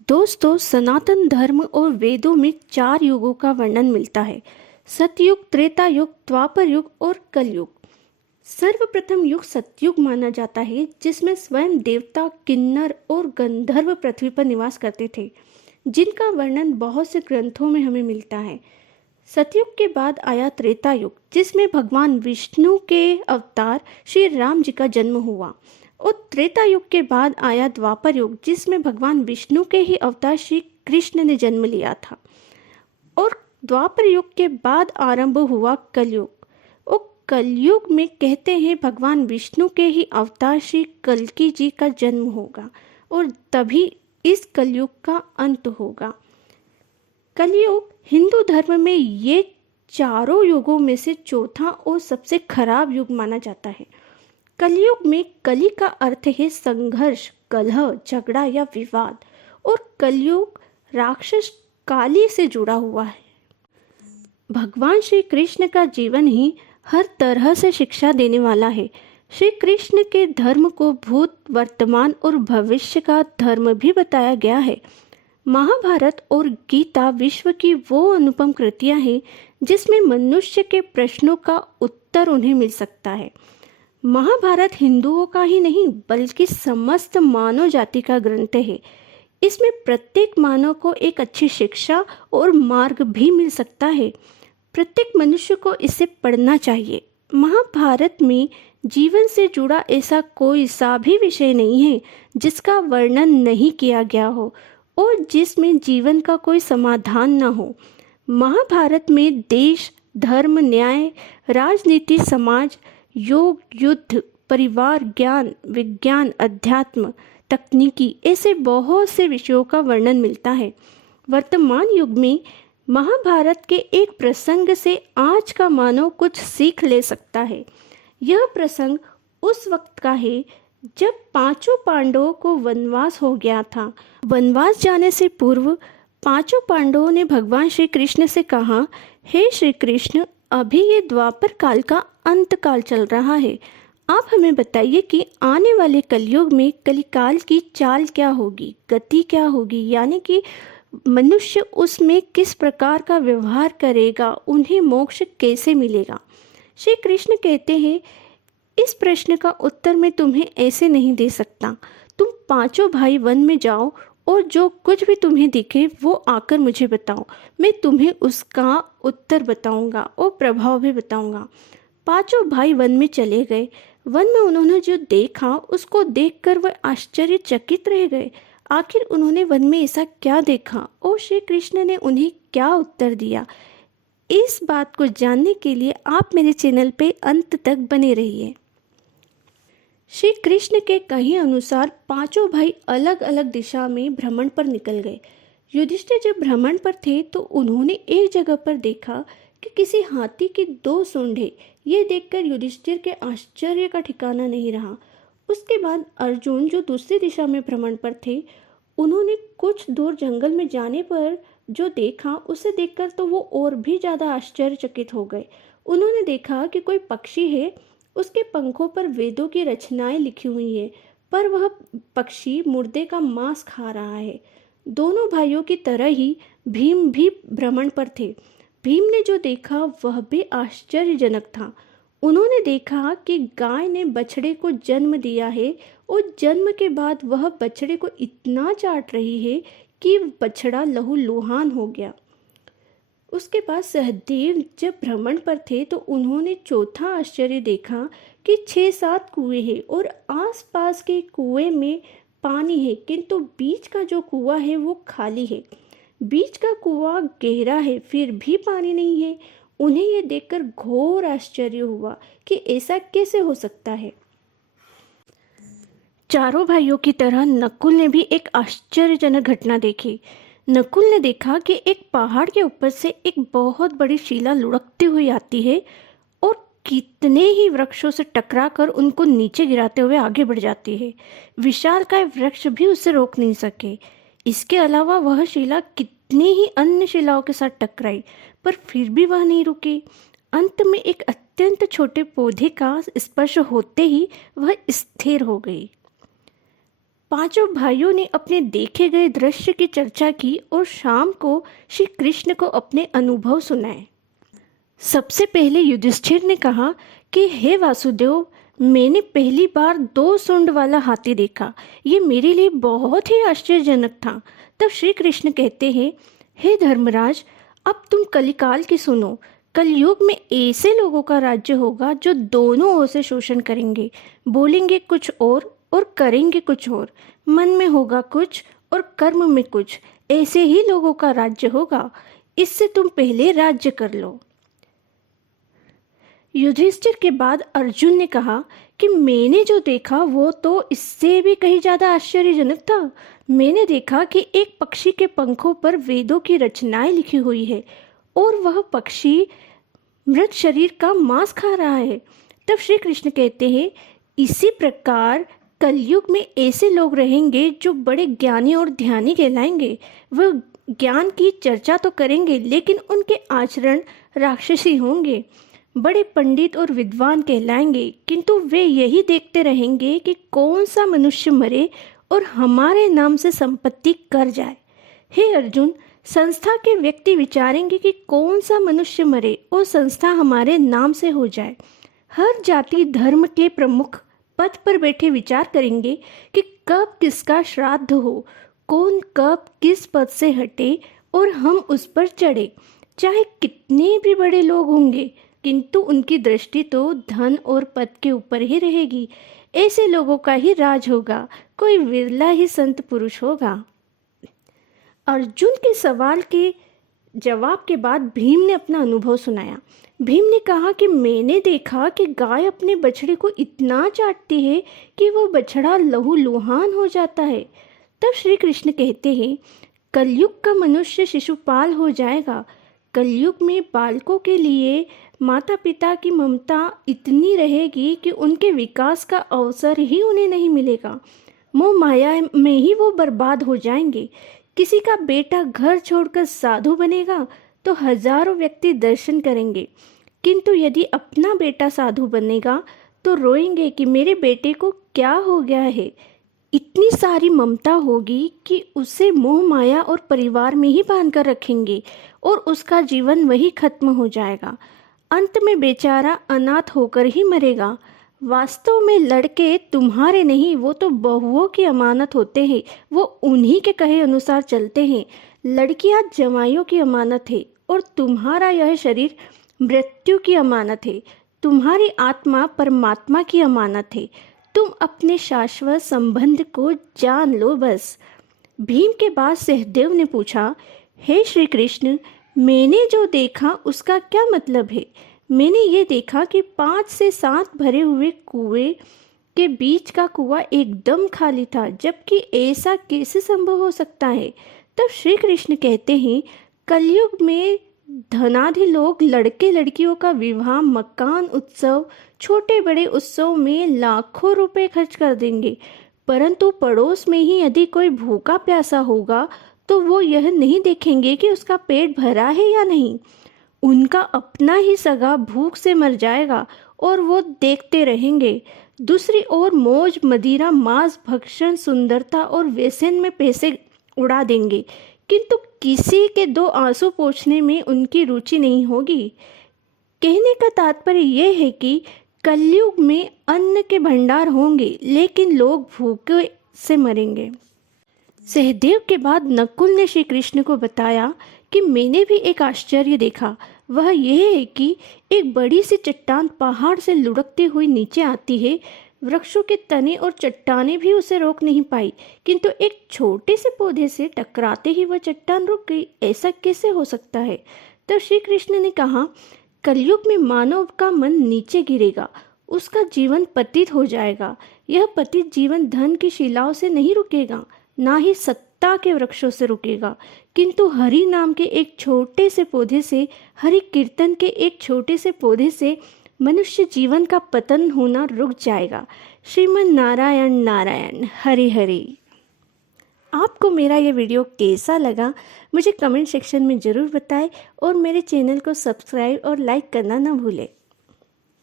दोस्तों, सनातन धर्म और वेदों में 4 युगों का वर्णन मिलता है। सतयुग, त्रेता युग, द्वापर युग और कलयुग। सर्वप्रथम युग सतयुग माना जाता है, जिसमें स्वयं देवता, किन्नर और गंधर्व पृथ्वी पर निवास करते थे, जिनका वर्णन बहुत से ग्रंथों में हमें मिलता है। सतयुग के बाद आया त्रेता युग, जिसमें भगवान विष्णु के अवतार श्री राम जी का जन्म हुआ। और त्रेता युग के बाद आया द्वापर युग, जिसमें भगवान विष्णु के ही अवतार श्री कृष्ण ने जन्म लिया था। और द्वापर युग के बाद आरंभ हुआ कलयुग। और कलयुग में कहते हैं भगवान विष्णु के ही अवतार श्री कल्की जी का जन्म होगा और तभी इस कलयुग का अंत होगा। कलयुग हिंदू धर्म में ये चारों युगों में से चौथा और सबसे खराब युग माना जाता है। कलयुग में कली का अर्थ है संघर्ष, कलह, झगड़ा या विवाद। और कलयुग राक्षस काली से जुड़ा हुआ है। भगवान श्री कृष्ण का जीवन ही हर तरह से शिक्षा देने वाला है। श्री कृष्ण के धर्म को भूत, वर्तमान और भविष्य का धर्म भी बताया गया है। महाभारत और गीता विश्व की वो अनुपम कृतियां हैं जिसमें मनुष्य के प्रश्नों का उत्तर उन्हें मिल सकता है। महाभारत हिंदुओं का ही नहीं बल्कि समस्त मानव जाति का ग्रंथ है। इसमें प्रत्येक मानव को एक अच्छी शिक्षा और मार्ग भी मिल सकता है। प्रत्येक मनुष्य को इसे पढ़ना चाहिए। महाभारत में जीवन से जुड़ा ऐसा कोई सा भी विषय नहीं है जिसका वर्णन नहीं किया गया हो और जिसमें जीवन का कोई समाधान न हो। महाभारत में देश, धर्म, न्याय, राजनीति, समाज, योग, युद्ध, परिवार, ज्ञान, विज्ञान, अध्यात्म, तकनीकी ऐसे बहुत से विषयों का वर्णन मिलता है। वर्तमान युग में महाभारत के एक प्रसंग से आज का मानव कुछ सीख ले सकता है। यह प्रसंग उस वक्त का है जब 5 पांडवों को वनवास हो गया था। वनवास जाने से पूर्व 5 पांडवों ने भगवान श्री कृष्ण से कहा, हे श्री कृष्ण, अभी ये द्वापर काल का अंत काल चल रहा है। आप हमें बताइए कि आने वाले कलयुग में कलिकाल की चाल क्या होगी, गति क्या होगी, यानी कि मनुष्य उसमें किस प्रकार का व्यवहार करेगा, उन्हें मोक्ष कैसे मिलेगा। श्री कृष्ण कहते हैं, इस प्रश्न का उत्तर मैं तुम्हें ऐसे नहीं दे सकता। तुम 5 भाई वन में जाओ और जो कुछ भी तुम्हें दिखे वो आकर मुझे बताओ। मैं तुम्हें उसका उत्तर बताऊंगा और प्रभाव भी बताऊंगा। 5 भाई वन में चले गए। वन में उन्होंने जो देखा उसको देखकर वह आश्चर्यचकित रह गए। आखिर उन्होंने वन में ऐसा क्या देखा और श्री कृष्ण ने उन्हें क्या उत्तर दिया। इस बात को जानने के लिए आप मेरे चैनल पे अंत तक बने रहिए। श्री कृष्ण के कहे अनुसार 5 भाई अलग अलग दिशा में भ्रमण पर निकल गए। युधिष्ठिर जब भ्रमण पर थे तो उन्होंने एक जगह पर देखा कि किसी हाथी की 2 सूंडें। ये देखकर युधिष्ठिर के आश्चर्य का ठिकाना नहीं रहा। उसके बाद अर्जुन, जो दूसरी दिशा में भ्रमण पर थे, उन्होंने कुछ दूर जंगल में जाने पर जो देखा उसे देखकर तो वो और भी ज़्यादा आश्चर्यचकित हो गए। उन्होंने देखा कि कोई पक्षी है, उसके पंखों पर वेदों की रचनाएं लिखी हुई हैं, पर वह पक्षी मुर्दे का मांस खा रहा है। दोनों भाइयों की तरह ही भीम भी भ्रमण पर थे। भीम ने जो देखा वह भी आश्चर्यजनक था। उन्होंने देखा कि गाय ने बछड़े को जन्म दिया है और जन्म के बाद वह बछड़े को इतना चाट रही है कि बछड़ा लहूलुहान हो गया। उसके बाद सहदेव जब भ्रमण पर थे तो उन्होंने चौथा आश्चर्य देखा कि 6-7 कुएं हैं और आसपास के कुएं में पानी है, किंतु बीच का जो कुआं है वो खाली है। बीच का कुआं गहरा है फिर भी पानी नहीं है। उन्हें यह देखकर घोर आश्चर्य हुआ कि ऐसा कैसे हो सकता है। चारों भाइयों की तरह नकुल ने भी एक आश्चर्यजनक घटना देखी। नकुल ने देखा कि एक पहाड़ के ऊपर से एक बहुत बड़ी शिला लुढ़कती हुई आती है और कितने ही वृक्षों से टकराकर उनको नीचे गिराते हुए आगे बढ़ जाती है। विशालकाय वृक्ष भी उसे रोक नहीं सके। इसके अलावा वह शिला कितनी ही अन्य शिलाओं के साथ टकराई, पर फिर भी वह नहीं रुकी। अंत में एक अत्यंत छोटे पौधे का स्पर्श होते ही वह स्थिर हो गई। पांचों भाइयों ने अपने देखे गए दृश्य की चर्चा की और शाम को श्री कृष्ण को अपने अनुभव सुनाए। सबसे पहले युधिष्ठिर ने कहा कि हे वासुदेव, मैंने पहली बार 2 सूंड वाला हाथी देखा। ये मेरे लिए बहुत ही आश्चर्यजनक था। तब श्री कृष्ण कहते हैं, हे धर्मराज, अब तुम कलिकाल की सुनो। कलयुग में ऐसे लोगों का राज्य होगा जो दोनों ओर से शोषण करेंगे, बोलेंगे कुछ और करेंगे कुछ और, मन में होगा कुछ और कर्म में कुछ। ऐसे ही लोगों का राज्य होगा। इससे तुम पहले राज्य कर लो। युधिष्ठिर के बाद अर्जुन ने कहा कि मैंने जो देखा वो तो इससे भी कहीं ज़्यादा आश्चर्यजनक था। मैंने देखा कि एक पक्षी के पंखों पर वेदों की रचनाएं लिखी हुई है और वह पक्षी मृत शरीर का मांस खा रहा है। तब श्री कृष्ण कहते हैं, इसी प्रकार कलयुग में ऐसे लोग रहेंगे जो बड़े ज्ञानी और ध्यानी कहलाएंगे। वह ज्ञान की चर्चा तो करेंगे लेकिन उनके आचरण राक्षसी होंगे। बड़े पंडित और विद्वान कहलाएंगे किंतु वे यही देखते रहेंगे कि कौन सा मनुष्य मरे और हमारे नाम से संपत्ति कर जाए। हे अर्जुन, संस्था के व्यक्ति विचारेंगे कि कौन सा मनुष्य मरे और संस्था हमारे नाम से हो जाए। हर जाति धर्म के प्रमुख पद पर बैठे विचार करेंगे कि कब किसका श्राद्ध हो, कौन कब किस पद से हटे और हम उस पर चढ़े। चाहे कितने भी बड़े लोग होंगे किंतु उनकी दृष्टि तो धन और पद के ऊपर ही रहेगी। ऐसे लोगों का ही राज होगा, कोई विरला ही संत पुरुष होगा। अर्जुन के सवाल के जवाब के बाद भीम ने अपना अनुभव सुनाया। भीम ने कहा कि मैंने देखा कि गाय अपने बछड़े को इतना चाटती है कि वो बछड़ा लहूलुहान हो जाता है। तब श्री कृष्ण कहते हैं, कलयुग का मनुष्य शिशुपाल हो जाएगा। कलयुग में बालकों के लिए माता पिता की ममता इतनी रहेगी कि उनके विकास का अवसर ही उन्हें नहीं मिलेगा। मोह माया में ही वो बर्बाद हो जाएंगे। किसी का बेटा घर छोड़कर साधु बनेगा तो हजारों व्यक्ति दर्शन करेंगे, किंतु यदि अपना बेटा साधु बनेगा तो रोएंगे कि मेरे बेटे को क्या हो गया है। इतनी सारी ममता होगी कि उसे मोह माया और परिवार में ही बांध कर रखेंगे और उसका जीवन वही खत्म हो जाएगा। अंत में बेचारा अनाथ होकर ही मरेगा। वास्तव में लड़के तुम्हारे नहीं, वो तो बहुओं की अमानत होते हैं। वो उन्हीं के कहे अनुसार चलते हैं। लड़कियां जमाइयों की अमानत है और तुम्हारा यह शरीर मृत्यु की अमानत है। तुम्हारी आत्मा परमात्मा की अमानत है। तुम अपने शाश्वत संबंध को जान लो बस। भीम के बाद सहदेव ने पूछा, हे श्री कृष्ण, मैंने जो देखा उसका क्या मतलब है? मैंने ये देखा कि 5 से 7 भरे हुए कुएं के बीच का कुआं एकदम खाली था, जबकि ऐसा कैसे संभव हो सकता है? तब श्री कृष्ण कहते हैं, कलयुग में धनाढ्य लोग लड़के लड़कियों का विवाह, मकान, उत्सव, छोटे बड़े उत्सव में लाखों रुपए खर्च कर देंगे, परंतु पड़ोस में ही यदि कोई भूखा प्यासा होगा तो वो यह नहीं देखेंगे कि उसका पेट भरा है या नहीं। उनका अपना ही सगा भूख से मर जाएगा और वो देखते रहेंगे। दूसरी ओर मौज मदिरा, मांस भक्षण, सुंदरता और व्यसन में पैसे उड़ा देंगे, किंतु किसी के 2 आंसू पोंछने में उनकी रुचि नहीं होगी। कहने का तात्पर्य यह है कि कलयुग में अन्न के भंडार होंगे लेकिन लोग भूखे से मरेंगे। सहदेव के बाद नकुल ने श्री कृष्ण को बताया कि मैंने भी एक आश्चर्य देखा। वह यह है कि एक बड़ी सी चट्टान पहाड़ से लुढ़कती हुई नीचे आती है। वृक्षों के तने और चट्टानें भी उसे रोक नहीं पाई, किंतु एक छोटे से पौधे से टकराते ही वह चट्टान रुक गई। ऐसा कैसे हो सकता है? तब श्री कृष्ण ने कहा, कलयुग में मानव का मन नीचे गिरेगा, उसका जीवन पतित हो जाएगा। यह पतित जीवन धन की शिलाओं से नहीं रुकेगा, ना ही सत्ता के वृक्षों से रुकेगा, किंतु हरि नाम के एक छोटे से पौधे से, हरि कीर्तन के एक छोटे से पौधे से मनुष्य जीवन का पतन होना रुक जाएगा। श्रीमन नारायण नारायण, हरि हरि। आपको मेरा ये वीडियो कैसा लगा मुझे कमेंट सेक्शन में ज़रूर बताएं और मेरे चैनल को सब्सक्राइब और लाइक करना ना भूलें।